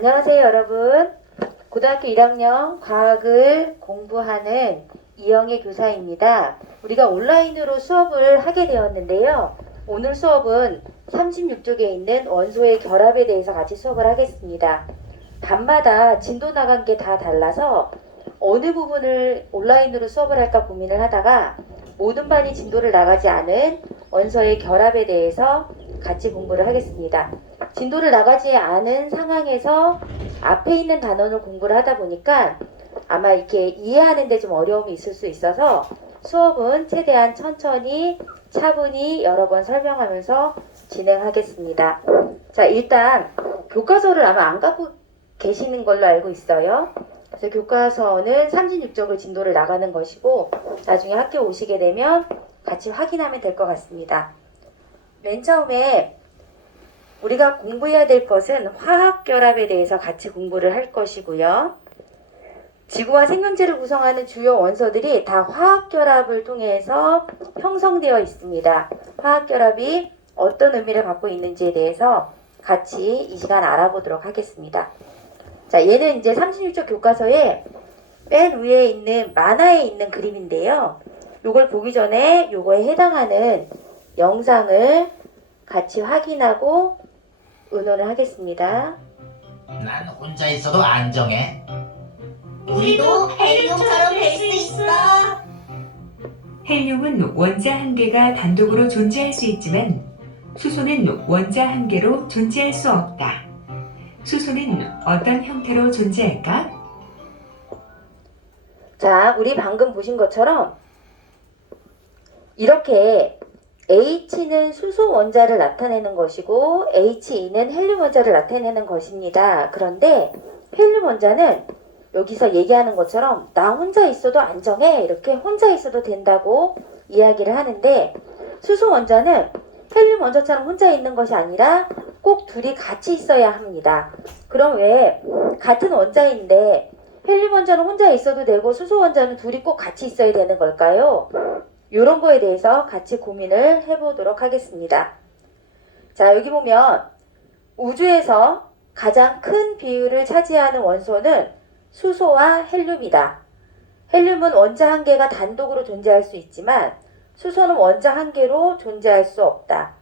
안녕하세요, 여러분. 고등학교 1학년 과학을 공부하는 이영애 교사입니다. 우리가 온라인으로 수업을 하게 되었는데요. 오늘 수업은 36쪽에 있는 원소의 결합에 대해서 같이 수업을 하겠습니다. 반마다 진도 나간 게 다 달라서 어느 부분을 온라인으로 수업을 할까 고민을 하다가 모든 반이 진도를 나가지 않은 원소의 결합에 대해서 같이 공부를 하겠습니다. 진도를 나가지 않은 상황에서 앞에 있는 단원을 공부를 하다 보니까 아마 이렇게 이해하는 데 좀 어려움이 있을 수 있어서 수업은 최대한 천천히 차분히 여러 번 설명하면서 진행하겠습니다. 자, 일단 교과서를 아마 안 갖고 계시는 걸로 알고 있어요. 그래서 교과서는 36쪽을 진도를 나가는 것이고 나중에 학교 오시게 되면 같이 확인하면 될 것 같습니다. 맨 처음에 우리가 공부해야 될 것은 화학결합에 대해서 같이 공부를 할 것이고요. 지구와 생명체를 구성하는 주요 원소들이 다 화학결합을 통해서 형성되어 있습니다. 화학결합이 어떤 의미를 갖고 있는지에 대해서 같이 이 시간 알아보도록 하겠습니다. 자, 얘는 이제 36쪽 교과서에 맨 위에 있는 만화에 있는 그림인데요. 요걸 보기 전에 요거에 해당하는 영상을 같이 확인하고 의논을 하겠습니다. 난 혼자 있어도 안정해. 우리도 헬륨처럼 될 수 있어. 헬륨은 원자 한 개가 단독으로 존재할 수 있지만 수소는 원자 한 개로 존재할 수 없다. 수소는 어떤 형태로 존재할까? 자, 우리 방금 보신 것처럼 이렇게 H는 수소 원자를 나타내는 것이고 HE는 헬륨 원자를 나타내는 것입니다. 그런데 헬륨 원자는 여기서 얘기하는 것처럼 나 혼자 있어도 안정해, 이렇게 혼자 있어도 된다고 이야기를 하는데, 수소 원자는 헬륨 원자처럼 혼자 있는 것이 아니라 꼭 둘이 같이 있어야 합니다. 그럼 왜 같은 원자인데 헬륨 원자는 혼자 있어도 되고 수소 원자는 둘이 꼭 같이 있어야 되는 걸까요? 이런 거에 대해서 같이 고민을 해보도록 하겠습니다. 자, 여기 보면 우주에서 가장 큰 비율을 차지하는 원소는 수소와 헬륨이다. 헬륨은 원자 한 개가 단독으로 존재할 수 있지만 수소는 원자 한 개로 존재할 수 없다.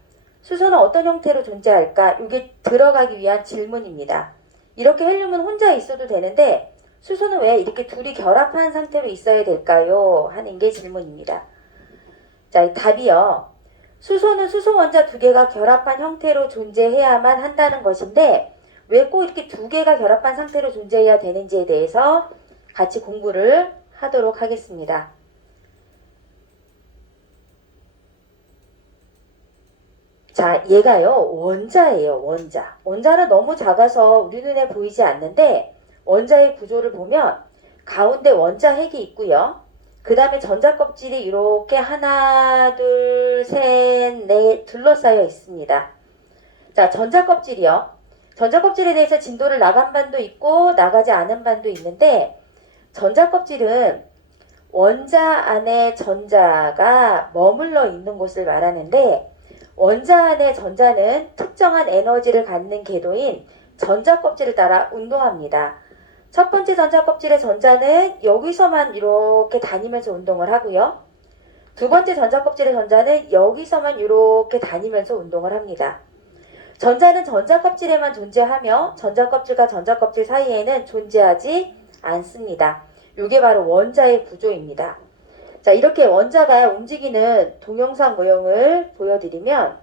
수소는 어떤 형태로 존재할까? 이게 들어가기 위한 질문입니다. 이렇게 헬륨은 혼자 있어도 되는데 수소는 왜 이렇게 둘이 결합한 상태로 있어야 될까요? 하는 게 질문입니다. 자, 답이요. 수소는 수소 원자 두 개가 결합한 형태로 존재해야만 한다는 것인데 왜 꼭 이렇게 두 개가 결합한 상태로 존재해야 되는지에 대해서 같이 공부를 하도록 하겠습니다. 자, 얘가요, 원자예요, 원자. 원자는 너무 작아서 우리 눈에 보이지 않는데 원자의 구조를 보면 가운데 원자 핵이 있고요. 그 다음에 전자 껍질이 이렇게 하나, 둘, 셋, 넷 둘러싸여 있습니다. 자, 전자 껍질이요. 전자 껍질에 대해서 진도를 나간 반도 있고 나가지 않은 반도 있는데 전자 껍질은 원자 안에 전자가 머물러 있는 곳을 말하는데 원자 안에 전자는 특정한 에너지를 갖는 궤도인 전자 껍질을 따라 운동합니다. 첫 번째 전자 껍질의 전자는 여기서만 이렇게 다니면서 운동을 하고요. 두 번째 전자 껍질의 전자는 여기서만 이렇게 다니면서 운동을 합니다. 전자는 전자 껍질에만 존재하며 전자 껍질과 전자 껍질 사이에는 존재하지 않습니다. 이게 바로 원자의 구조입니다. 자, 이렇게 원자가 움직이는 동영상 모형을 보여드리면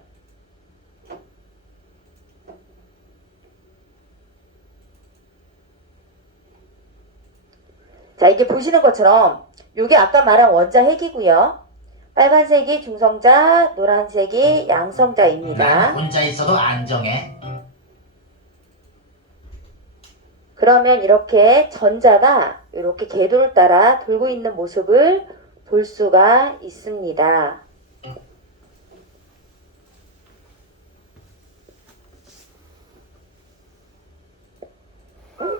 자, 이게 보시는 것처럼 이게 아까 말한 원자 핵이고요. 빨간색이 중성자, 노란색이 양성자입니다. 난 혼자 있어도 안정해. 그러면 이렇게 전자가 이렇게 궤도를 따라 돌고 있는 모습을 볼 수가 있습니다.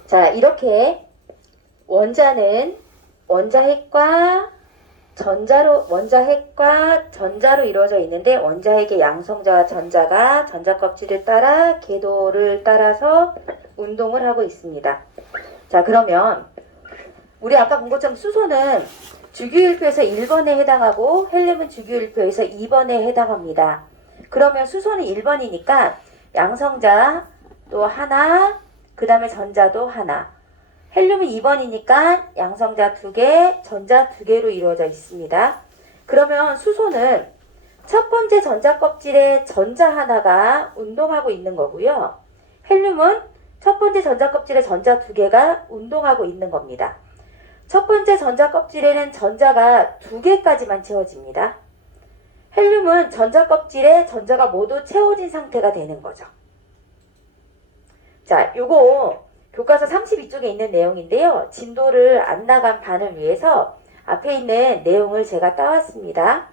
자, 이렇게 원자는 원자핵과 전자로 이루어져 있는데 원자핵의 양성자와 전자가 전자 껍질을 따라 궤도를 따라서 운동을 하고 있습니다. 자, 그러면 우리 아까 본 것처럼 수소는 주기율표에서 1번에 해당하고 헬륨은 주기율표에서 2번에 해당합니다. 그러면 수소는 1번이니까 양성자 또 하나, 그 다음에 전자도 하나. 헬륨은 2번이니까 양성자 2개, 전자 2개로 이루어져 있습니다. 그러면 수소는 첫 번째 전자 껍질에 전자 하나가 운동하고 있는 거고요. 헬륨은 첫 번째 전자 껍질에 전자 2개가 운동하고 있는 겁니다. 첫 번째 전자 껍질에는 전자가 2개까지만 채워집니다. 헬륨은 전자 껍질에 전자가 모두 채워진 상태가 되는 거죠. 자, 요거 교과서 32쪽에 있는 내용인데요. 진도를 안 나간 반을 위해서 앞에 있는 내용을 제가 따왔습니다.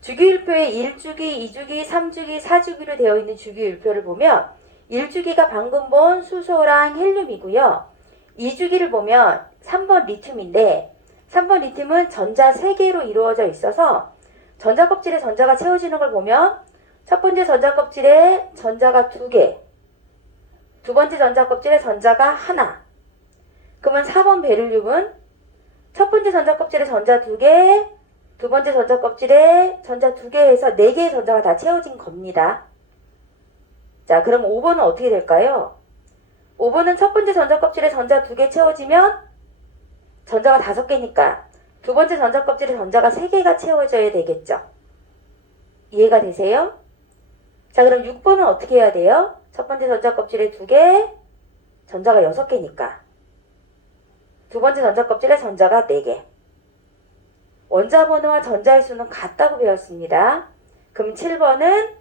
주기율표에 1주기, 2주기, 3주기, 4주기로 되어 있는 주기율표를 보면 1주기가 방금 본 수소랑 헬륨이고요. 2주기를 보면 3번 리튬인데 3번 리튬은 전자 3개로 이루어져 있어서 전자 껍질에 전자가 채워지는 걸 보면 첫 번째 전자 껍질에 전자가 2개, 두 번째 전자 껍질에 전자가 하나. 그러면 4번 베릴륨은 첫 번째 전자 껍질에 전자 2개, 두 번째 전자 껍질에 전자 2개 해서 4개의 전자가 다 채워진 겁니다. 자, 그럼 5번은 어떻게 될까요? 5번은 첫 번째 전자 껍질에 전자 2개 채워지면 전자가 5개니까 두 번째 전자 껍질에 전자가 3개가 채워져야 되겠죠. 이해가 되세요? 자, 그럼 6번은 어떻게 해야 돼요? 첫 번째 전자 껍질에 2개, 전자가 6개니까 두 번째 전자 껍질에 전자가 4개. 원자 번호와 전자의 수는 같다고 배웠습니다. 그럼 7번은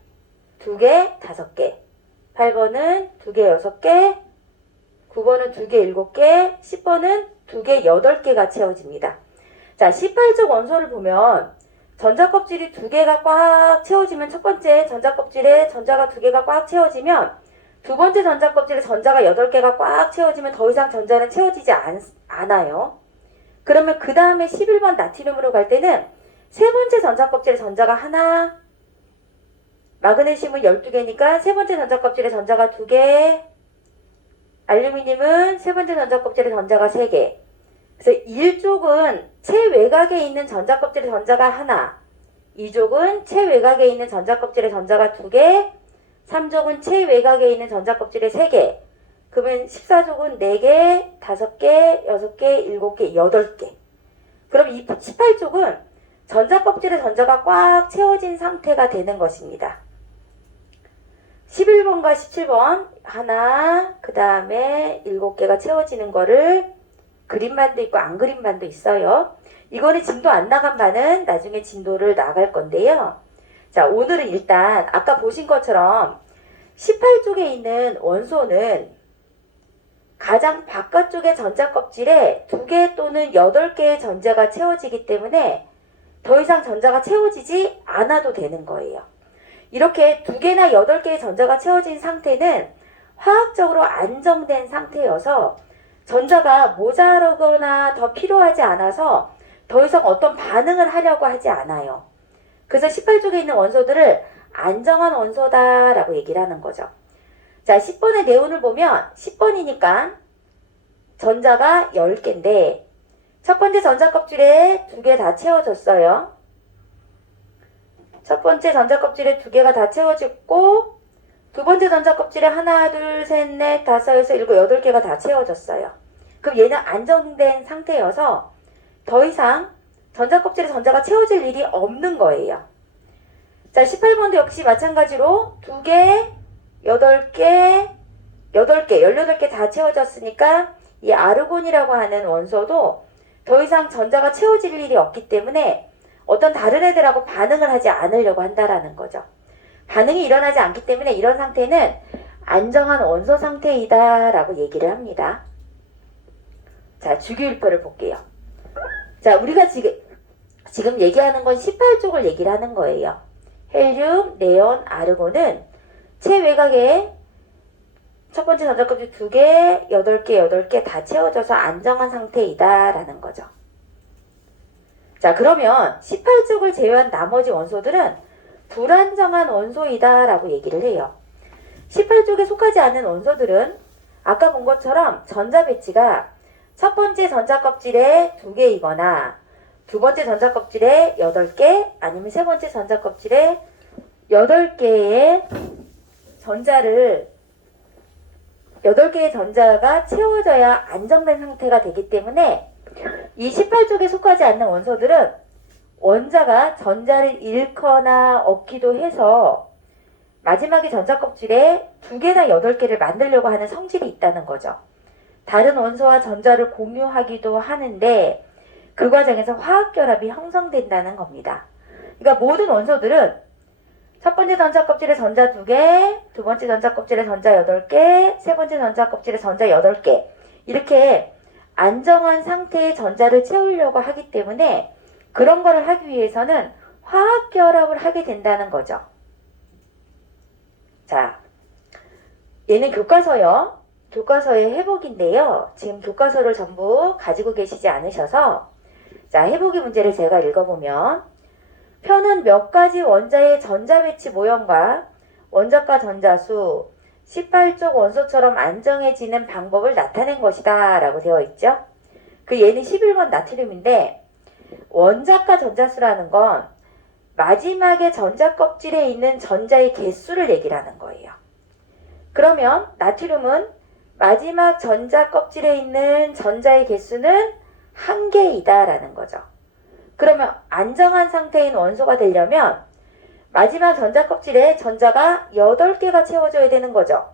2개, 5개. 8번은 2개, 6개. 9번은 2개, 7개. 10번은 2개, 8개가 채워집니다. 자, 18쪽 원소를 보면 전자 껍질이 2개가 꽉 채워지면 첫 번째 전자 껍질에 전자가 2개가 꽉 채워지면 두 번째 전자 껍질에 전자가 8개가 꽉 채워지면 더 이상 전자는 채워지지 않아요. 그러면 그 다음에 11번 나트륨으로 갈 때는 세 번째 전자 껍질에 전자가 하나, 마그네슘은 12개니까 세 번째 전자 껍질에 전자가 2개, 알루미늄은 세 번째 전자 껍질에 전자가 3개. 그래서 1쪽은 최외곽에 있는 전자 껍질에 전자가 하나, 2쪽은 최외곽에 있는 전자 껍질에 전자가 2개, 3쪽은 최외곽에 있는 전자 껍질에 3개. 그러면 14쪽은 4개, 5개, 6개, 7개, 8개. 그럼 이 18쪽은 전자 껍질에 전자가 꽉 채워진 상태가 되는 것입니다. 11번과 17번 하나, 그 다음에 7개가 채워지는 거를 그린 반도 있고 안 그린 반도 있어요. 이거는 진도 안 나간 반은 나중에 진도를 나갈 건데요. 자, 오늘은 일단 아까 보신 것처럼 18쪽에 있는 원소는 가장 바깥쪽의 전자 껍질에 2개 또는 8개의 전자가 채워지기 때문에 더 이상 전자가 채워지지 않아도 되는 거예요. 이렇게 2개나 8개의 전자가 채워진 상태는 화학적으로 안정된 상태여서 전자가 모자라거나 더 필요하지 않아서 더 이상 어떤 반응을 하려고 하지 않아요. 그래서 18쪽에 있는 원소들을 안정한 원소다라고 얘기를 하는 거죠. 자, 10번의 내용을 보면 10번이니까 전자가 10개인데 첫 번째 전자 껍질에 2개 다 채워졌어요. 첫 번째 전자 껍질에 2개가 다 채워졌고 두 번째 전자 껍질에 하나, 둘, 셋, 넷, 다섯, 여섯, 일곱, 8개가 다 채워졌어요. 그럼 얘는 안정된 상태여서 더 이상 전자 껍질에 전자가 채워질 일이 없는 거예요. 자, 18번도 역시 마찬가지로 2개, 8개, 18개 다 채워졌으니까 이 아르곤이라고 하는 원소도 더 이상 전자가 채워질 일이 없기 때문에 어떤 다른 애들하고 반응을 하지 않으려고 한다라는 거죠. 반응이 일어나지 않기 때문에 이런 상태는 안정한 원소 상태이다 라고 얘기를 합니다. 자, 주기율표를 볼게요. 자, 우리가 지금 얘기하는 건 18쪽을 얘기를 하는 거예요. 헬륨, 네온, 아르곤은 최외곽에 첫 번째 전자 껍질 2개, 8개 다 채워져서 안정한 상태이다 라는 거죠. 자, 그러면 18쪽을 제외한 나머지 원소들은 불안정한 원소이다 라고 얘기를 해요. 18쪽에 속하지 않는 원소들은 아까 본 것처럼 전자 배치가 첫 번째 전자 껍질에 2개이거나 두 번째 전자 껍질에 8개 아니면 세 번째 전자 껍질에 8개의 전자를 8개의 전자가 채워져야 안정된 상태가 되기 때문에 이 18쪽에 속하지 않는 원소들은 원자가 전자를 잃거나 얻기도 해서 마지막에 전자 껍질에 2개나 8개를 만들려고 하는 성질이 있다는 거죠. 다른 원소와 전자를 공유하기도 하는데 그 과정에서 화학결합이 형성된다는 겁니다. 그러니까 모든 원소들은 첫 번째 전자 껍질에 전자 2개, 두 번째 전자 껍질에 전자 8개, 세 번째 전자 껍질에 전자 8개 이렇게 안정한 상태의 전자를 채우려고 하기 때문에 그런 거를 하기 위해서는 화학결합을 하게 된다는 거죠. 자, 얘는 교과서요. 교과서의 해보기인데요. 지금 교과서를 전부 가지고 계시지 않으셔서 자, 해보기 문제를 제가 읽어보면 표는 몇 가지 원자의 전자 배치 모형과 원자과 전자수 18쪽 원소처럼 안정해지는 방법을 나타낸 것이다 라고 되어 있죠. 그 얘는 11번 나트륨인데 원자과 전자수라는 건 마지막에 전자 껍질에 있는 전자의 개수를 얘기를 하는 거예요. 그러면 나트륨은 마지막 전자 껍질에 있는 전자의 개수는 1개이다 라는 거죠. 그러면 안정한 상태인 원소가 되려면 마지막 전자 껍질에 전자가 8개가 채워져야 되는 거죠.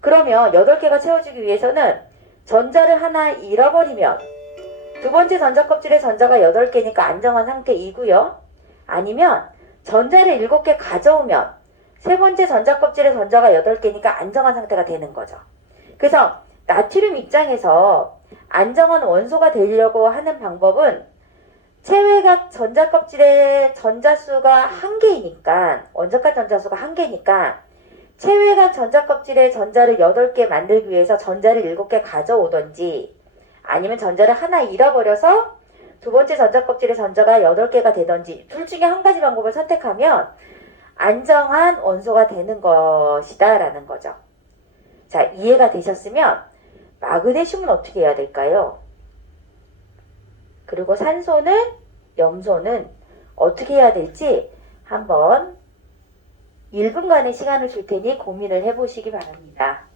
그러면 8개가 채워지기 위해서는 전자를 하나 잃어버리면 두 번째 전자 껍질에 전자가 8개니까 안정한 상태이고요. 아니면 전자를 7개 가져오면 세 번째 전자 껍질에 전자가 8개니까 안정한 상태가 되는 거죠. 그래서 나트륨 입장에서 안정한 원소가 되려고 하는 방법은 체외각 전자 껍질의 전자수가 1개이니까 원자과 전자수가 1개니까 체외각 전자 껍질의 전자를 8개 만들기 위해서 전자를 7개 가져오던지 아니면 전자를 하나 잃어버려서 두 번째 전자 껍질의 전자가 8개가 되던지 둘 중에 한 가지 방법을 선택하면 안정한 원소가 되는 것이다 라는 거죠. 자, 이해가 되셨으면 마그네슘은 어떻게 해야 될까요? 그리고 산소는 염소는 어떻게 해야 될지 한번 1분간의 시간을 줄 테니 고민을 해보시기 바랍니다.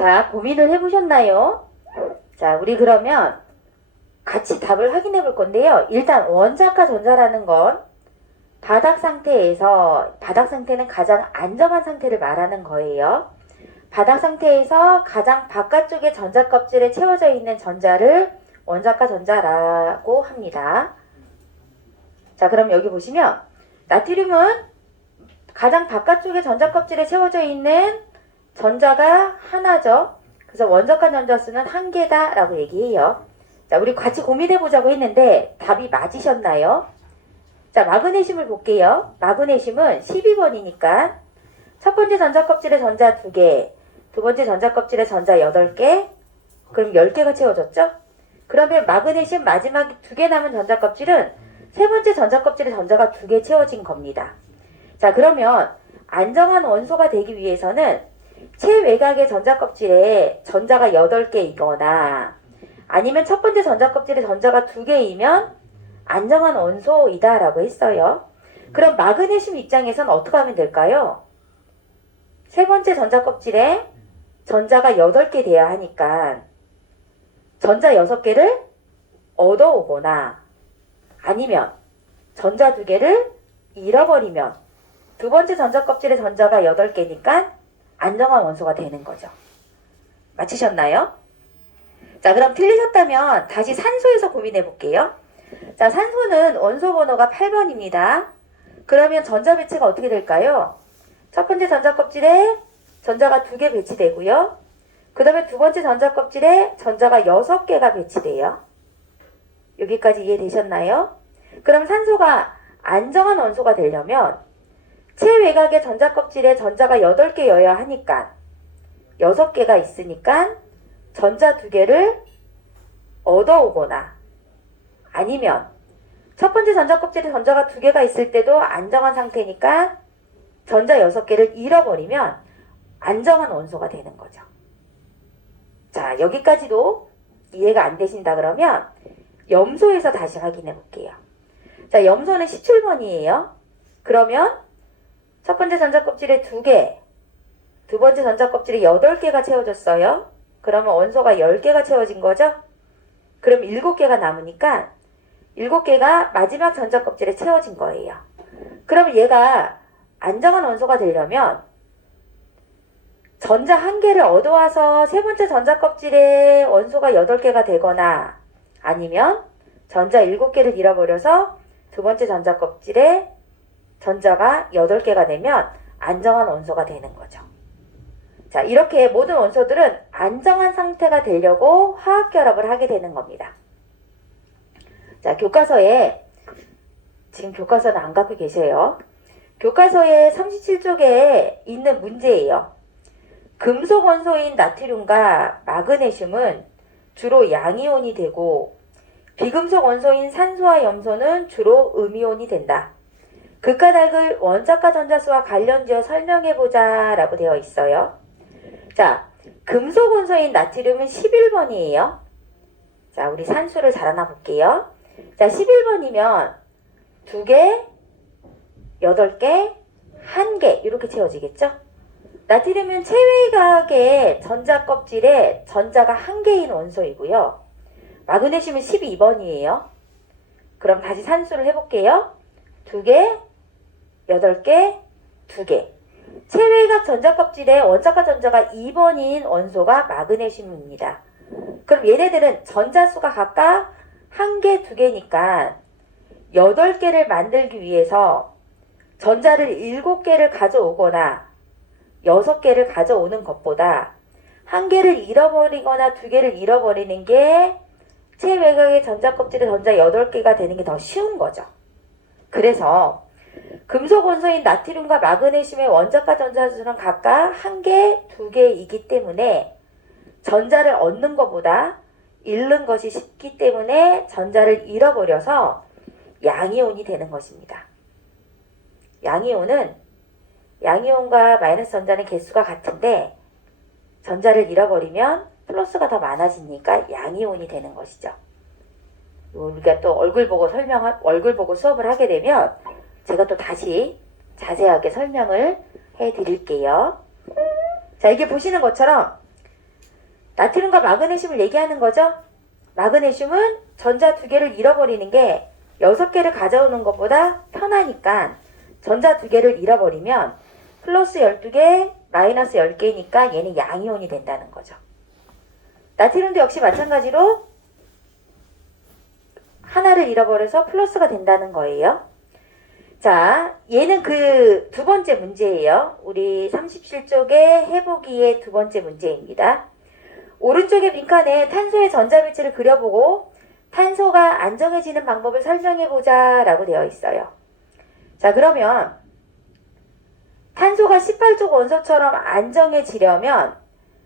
자, 고민을 해보셨나요? 자, 우리 그러면 같이 답을 확인해 볼 건데요. 일단 원자과 전자라는 건 바닥 상태는 가장 안정한 상태를 말하는 거예요. 바닥 상태에서 가장 바깥쪽에 전자 껍질에 채워져 있는 전자를 원자과 전자라고 합니다. 자, 그럼 여기 보시면 나트륨은 가장 바깥쪽에 전자 껍질에 채워져 있는 전자가 하나죠. 그래서 원자과 전자수는 1개다 라고 얘기해요. 자, 우리 같이 고민해 보자고 했는데 답이 맞으셨나요? 자, 마그네슘을 볼게요. 마그네슘은 12번이니까 첫 번째 전자 껍질에 전자 2개, 두 번째 전자 껍질에 전자 8개, 그럼 10개가 채워졌죠? 그러면 마그네슘 마지막 2개 남은 전자 껍질은 세 번째 전자 껍질에 전자가 2개 채워진 겁니다. 자, 그러면 안정한 원소가 되기 위해서는 최외곽의 전자 껍질에 전자가 8개이거나 아니면 첫 번째 전자 껍질에 전자가 2개이면 안정한 원소이다 라고 했어요. 그럼 마그네슘 입장에서는 어떻게 하면 될까요? 세 번째 전자 껍질에 전자가 8개 돼야 하니까 전자 6개를 얻어오거나 아니면 전자 두 개를 잃어버리면 두 번째 전자 껍질의 전자가 8개니까 안정한 원소가 되는 거죠. 맞히셨나요? 자, 그럼 틀리셨다면 다시 산소에서 고민해 볼게요. 자, 산소는 원소 번호가 8번입니다. 그러면 전자 배치가 어떻게 될까요? 첫 번째 전자 껍질에 전자가 2개 배치되고요. 그 다음에 두 번째 전자 껍질에 전자가 6개가 배치돼요. 여기까지 이해되셨나요? 그럼 산소가 안정한 원소가 되려면 최외곽의 전자 껍질에 전자가 8개여야 하니까 6개가 있으니까 전자 2개를 얻어오거나 아니면 첫 번째 전자 껍질에 전자가 2개가 있을 때도 안정한 상태니까 전자 6개를 잃어버리면 안정한 원소가 되는 거죠. 자, 여기까지도 이해가 안 되신다 그러면 염소에서 다시 확인해 볼게요. 자, 염소는 17번이에요. 그러면 첫 번째 전자 껍질에 2개, 두 번째 전자 껍질에 8개가 채워졌어요. 그러면 원소가 10개가 채워진 거죠? 그럼 7개가 남으니까 7개가 마지막 전자 껍질에 채워진 거예요. 그럼 얘가 안정한 원소가 되려면 전자 1개를 얻어와서 세 번째 전자 껍질에 원소가 8개가 되거나 아니면 전자 7개를 잃어버려서 두 번째 전자 껍질에 전자가 8개가 되면 안정한 원소가 되는 거죠. 자, 이렇게 모든 원소들은 안정한 상태가 되려고 화학결합을 하게 되는 겁니다. 자, 교과서에 지금 교과서는 안 갖고 계세요. 교과서에 37쪽에 있는 문제예요. 금속 원소인 나트륨과 마그네슘은 주로 양이온이 되고 비금속 원소인 산소와 염소는 주로 음이온이 된다. 극과닥을 원자과 전자수와 관련지어 설명해보자 라고 되어 있어요. 자, 금속 원소인 나트륨은 11번이에요. 자, 우리 산수를 잘 하나 볼게요. 자, 11번이면 2개, 8개, 1개 이렇게 채워지겠죠? 나트륨은 최외곽의 전자 껍질에 전자가 1개인 원소이고요. 마그네슘은 12번이에요. 그럼 다시 산수를 해볼게요. 2개, 8개, 2개. 최외곽 전자 껍질에 원자과 전자가 2번인 원소가 마그네슘입니다. 그럼 얘네들은 전자수가 각각 1개, 2개니까 8개를 만들기 위해서 전자를 7개를 가져오거나 6개를 가져오는 것보다 1개를 잃어버리거나 2개를 잃어버리는 게 최외곽의 전자 껍질에 전자 8개가 되는 게 더 쉬운 거죠. 그래서 금속 원소인 나트륨과 마그네슘의 원자과 전자수는 각각 1개, 2개이기 때문에 전자를 얻는 것보다 잃는 것이 쉽기 때문에 전자를 잃어버려서 양이온이 되는 것입니다. 양이온과 마이너스 전자는 개수가 같은데 전자를 잃어버리면 플러스가 더 많아지니까 양이온이 되는 것이죠. 우리가 또 얼굴 보고 수업을 하게 되면 제가 또 다시 자세하게 설명을 해 드릴게요. 자, 이게 보시는 것처럼 나트륨과 마그네슘을 얘기하는 거죠. 마그네슘은 전자 2개를 잃어버리는 게 6개를 가져오는 것보다 편하니까 전자 2개를 잃어버리면 플러스 12개, 마이너스 10개니까 얘는 양이온이 된다는 거죠. 나트륨도 역시 마찬가지로 하나를 잃어버려서 플러스가 된다는 거예요. 자, 얘는 그 두 번째 문제예요. 우리 37쪽에 해보기의 두 번째 문제입니다. 오른쪽의 빈칸에 탄소의 전자 배치를 그려보고 탄소가 안정해지는 방법을 설명해보자 라고 되어 있어요. 자, 그러면 탄소가 18쪽 원소처럼 안정해지려면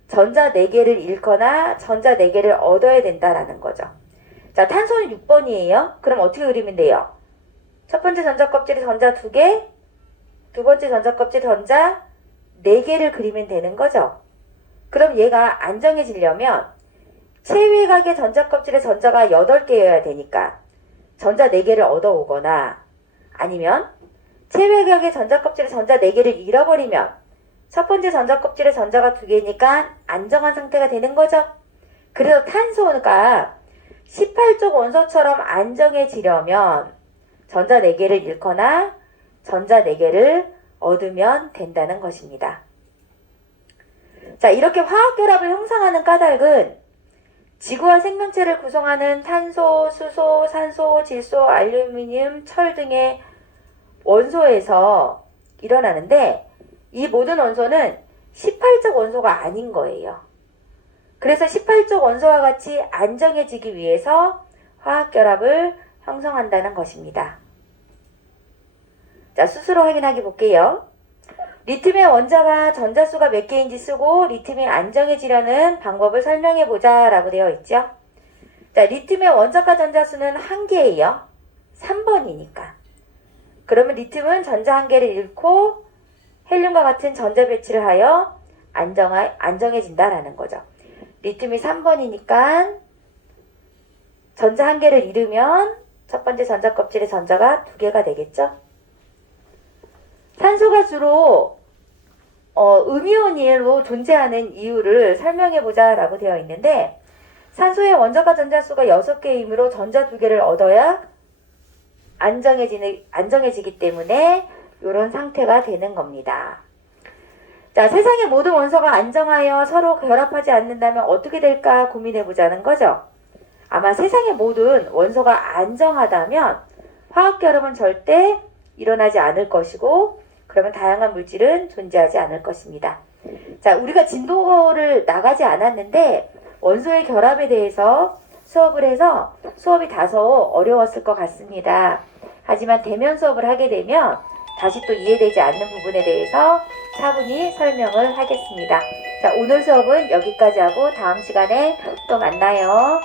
전자 4개를 잃거나 전자 4개를 얻어야 된다라는 거죠. 자, 탄소는 6번이에요. 그럼 어떻게 그리면 돼요? 첫 번째 전자 껍질에 전자 2개, 두 번째 전자 껍질에 전자 4개를 그리면 되는 거죠. 그럼 얘가 안정해지려면 최외곽의 전자 껍질에 전자가 8개여야 되니까 전자 4개를 얻어오거나 아니면 최외곽의 전자 껍질에 전자 4개를 잃어버리면 첫 번째 전자 껍질에 전자가 2개니까 안정한 상태가 되는 거죠. 그래서 탄소가 18족 원소처럼 안정해지려면 전자 4개를 잃거나 전자 4개를 얻으면 된다는 것입니다. 자, 이렇게 화학결합을 형성하는 까닭은 지구와 생명체를 구성하는 탄소, 수소, 산소, 질소, 알루미늄, 철 등의 원소에서 일어나는데 이 모든 원소는 18족 원소가 아닌 거예요. 그래서 18족 원소와 같이 안정해지기 위해서 화학결합을 형성한다는 것입니다. 자, 수수로 확인하게 볼게요. 리튬의 원자가 전자수가 몇 개인지 쓰고 리튬이 안정해지려는 방법을 설명해 보자 라고 되어 있죠. 자, 리튬의 원자가 전자수는 1개예요. 3번이니까. 그러면 리튬은 전자 1개를 잃고 헬륨과 같은 전자 배치를 하여 안정해진다라는 거죠. 리튬이 3번이니까 전자 1개를 잃으면 첫 번째 전자 껍질에 전자가 2개가 되겠죠. 산소가 주로 음이온으로 존재하는 이유를 설명해보자 라고 되어 있는데 산소의 원자가 전자수가 6개이므로 전자 2개를 얻어야 안정해지기 때문에 이런 상태가 되는 겁니다. 자, 세상의 모든 원소가 안정하여 서로 결합하지 않는다면 어떻게 될까 고민해보자는 거죠. 아마 세상의 모든 원소가 안정하다면 화학결합은 절대 일어나지 않을 것이고 그러면 다양한 물질은 존재하지 않을 것입니다. 자, 우리가 진도를 나가지 않았는데 원소의 결합에 대해서 수업을 해서 수업이 다소 어려웠을 것 같습니다. 하지만 대면 수업을 하게 되면 다시 또 이해되지 않는 부분에 대해서 차분히 설명을 하겠습니다. 자, 오늘 수업은 여기까지 하고 다음 시간에 또 만나요.